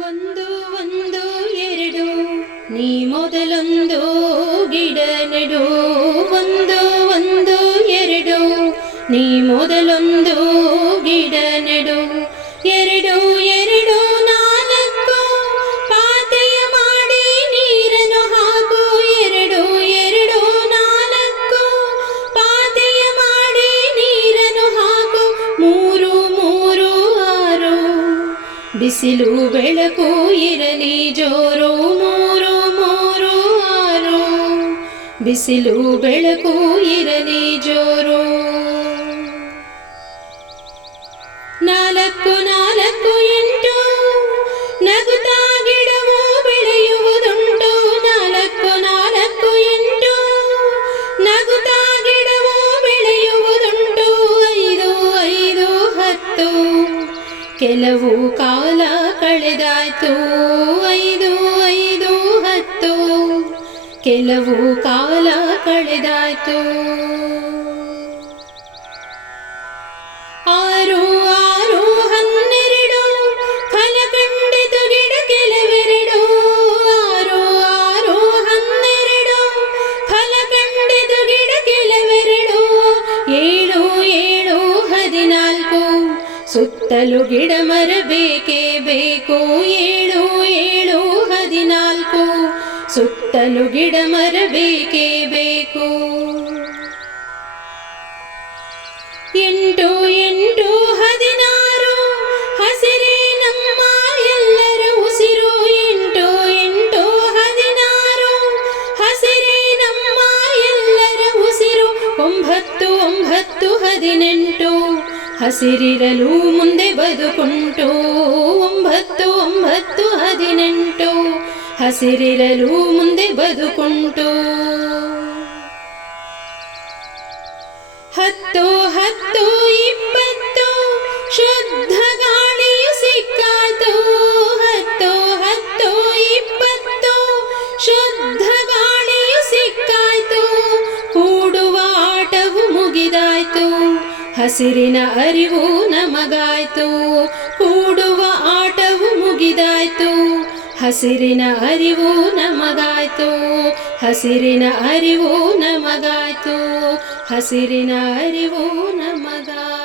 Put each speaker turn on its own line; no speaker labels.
ಒಂದು ಒಂದು, ಎರಡು, ನೀ ಮೊದಲೊಂದು, ಗಿಡ ನೆಡು. ಒಂದು ಒಂದು, ಎರಡು, ನೀ ಮೊದಲೊಂದು, ಗಿಡ ನೆಡು. ಎರಡು ಬಿಸಿಲು ಬೆಳಕು ಇರಲಿ ಜೋರು ಮೂರು ಮೂರು ಆರು. ಬಿಸಿಲು ಬೆಳಕು ಇರಲಿ ಜೋರು ಕೆಲವು ಕಾಲ ಕಳೆದಾಯ್ತು. ಐದು ಐದು, ಹತ್ತು. ಕೆಲವು ಕಾಲ ಕಳೆದಾಯ್ತು. ಆರು ಆರು, ಹನ್ನೆರಡು. ಫಲ ಕಂಡಿತು ಗಿಡ ಕೆಲವೆರಡು. ಆರು ಆರು, ಹನ್ನೆರಡು. ಫಲ ಕಂಡಿತು ಗಿಡ ಕೆಲವೆರಡು. ಏಳು ಏಳು, ಹದಿನಾಲ್ಕು. ಸುತ್ತಲೂ ಗಿಡ ಮರ ಬೇಕೇ? ಬೇಕು ಏಳು ಏಳು ಹದಿನಾಲ್ಕು. ಸುತ್ತಲೂ ಗಿಡ ಮರ ಬೇಕೇ ಬೇಕು? ಹಸಿರಿರಲು ಮುಂದೆ ಬದುಕುಂಟು. ಒಂಬತ್ತು ಒಂಬತ್ತು, ಹದಿನೆಂಟು. ಹಸಿರಿರಲು ಮುಂದೆ ಬದುಕುಂಟು. ಹತ್ತು ಹತ್ತು, ಇಪ್ಪತ್ತು. ಶುದ್ಧ ಗಾಳಿಯು ಸಿಕ್ಕಾತು. ಹತ್ತು ಹತ್ತು, ಇಪ್ಪತ್ತು. ಶುದ್ಧ ಗಾಳಿಯು ಸಿಕ್ಕಾಯ್ತು. ಕೂಡುವ ಆಟವು ಮುಗಿದಾಯ್ತು. ಹಸಿರಿನ ಅರಿವು ನಮಗಾಯ್ತು. ಕೂಡುವ ಆಟವು ಮುಗಿದಾಯ್ತು. ಹಸಿರಿನ ಅರಿವು ನಮಗಾಯ್ತು. ಹಸಿರಿನ ಅರಿವು ನಮಗಾಯ್ತು. ಹಸಿರಿನ ಅರಿವು ನಮಗಾಯ್ತು